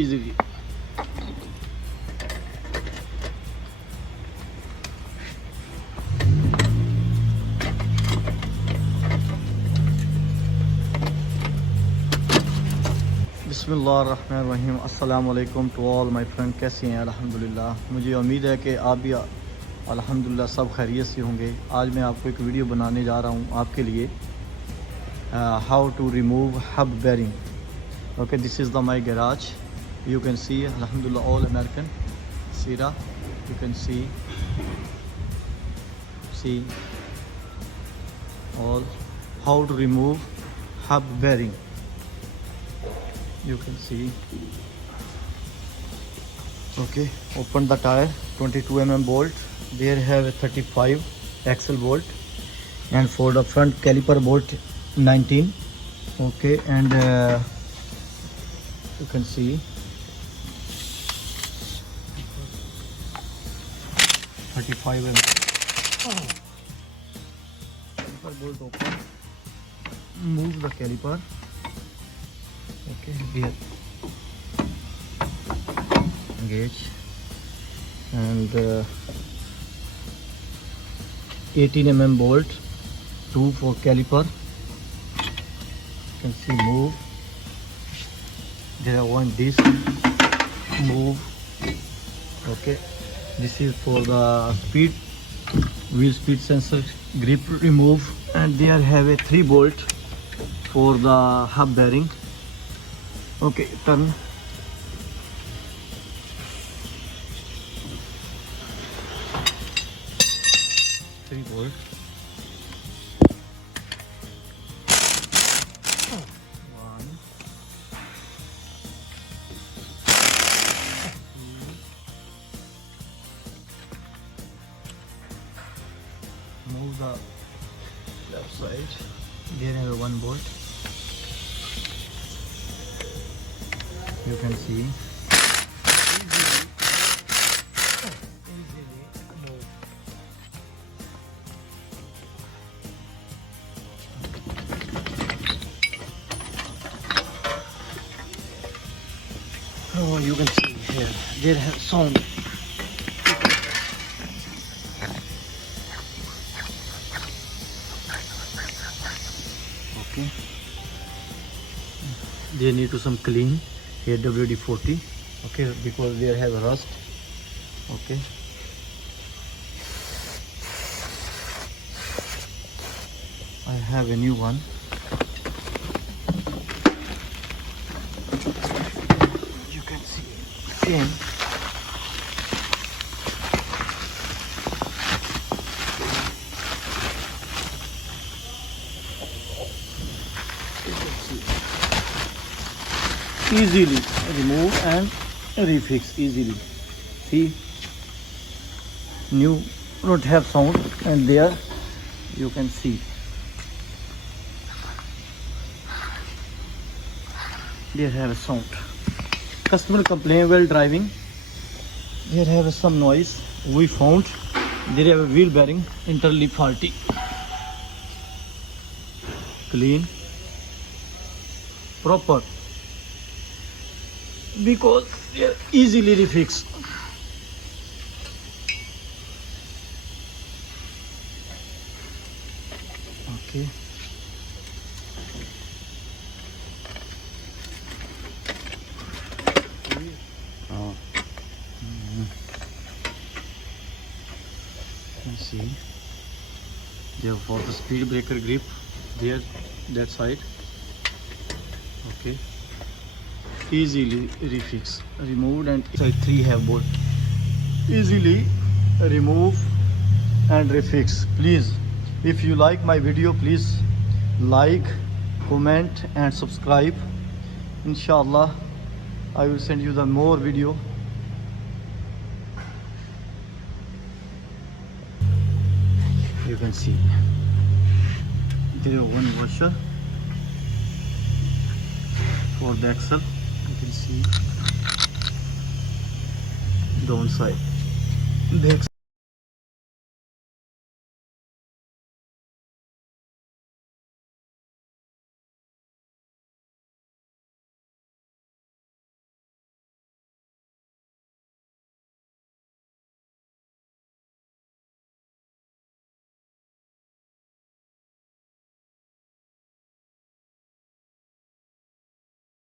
easily. बिस्मिल्लाहिर्रहमानिर्रहीम। अस्सलाम वालेकुम टू ऑल माय फ्रेंड। कैसे हैं? अल्हम्दुलिल्लाह। मुझे उम्मीद है कि आप भी अल्हम्दुलिल्लाह सब खैरियत से होंगे। आज मैं आपको एक वीडियो बनाने जा रहा हूँ आपके लिए, how to remove hub bearing. Okay, this is the my garage. You can see अल्हम्दुलिल्लाह all American Sierra. You can see all how to remove hub bearing. You can see. Okay, open the tire. 22 mm bolt. There have a 35 axle bolt, and for the front caliper bolt 19. Okay, and you can see 35 mm. Bolt open. Move the caliper. Okay, here engage, and 18 mm bolt, 2 for caliper. You can see move. There are one disc. Move. Okay, this is for the speed, wheel speed sensor, grip remove, and there have a 3 bolt for the hub bearing. Okay, turn. Three bolt. One. Move the left side. There have one bolt. You can see easily move. Oh, you can see here there have sound. Okay, they need to some clean here, WD-40. Okay, because they have rust. Okay, I have a new one. You can see same. Easily remove and refix easily. See, new don't have sound, and there you can see there have a sound. Customer complain while driving, there have some noise. We found there have a wheel bearing internally faulty. Clean proper, because they are easily refixed. Okay, you see there for the speed breaker grip there, that side. Okay, easily refix, removed, and side 3 have bolt. Easily remove and refix. Please, if you like my video, please like, comment and subscribe. Inshallah I will send you the more video. You can see there is one washer for the axle. You can see downside. The